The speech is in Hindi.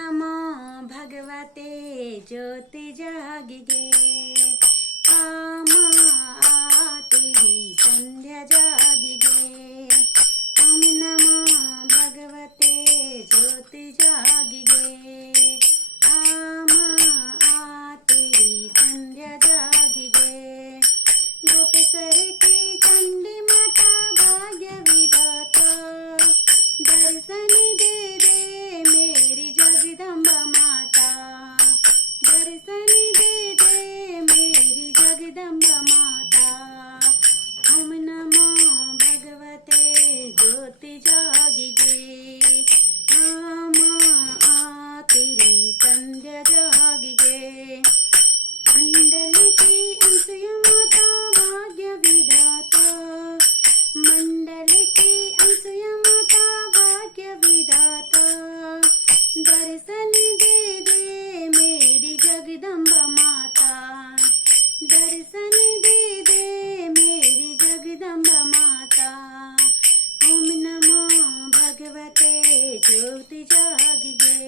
नमो भगवते ज्योति जागिगे। तेरी संध्या जागिगे। ओम नमो भगवते ज्योति जागिगे। तेरी संध्या जागिगे। गोपेसर की चंडी माता भाग्य विधाता, दर्शन दे दे मेरी जगदम्बा माता, दर्शन दे दे मेरी जगदम्बा माता। ओम नमो भगवते ज्योति जागिगे। तेरी संध्या जागिगे। मंडल की अंसुया माता भाग्य विधाता, मंडल की अंसुया माता भाग्य विधाता, दर्शन दे दे मेरी जगदम्बा माता, दर्शन दे दे मेरी जगदम्बा माता। ओम नमो भगवते ज्योति जागिगे।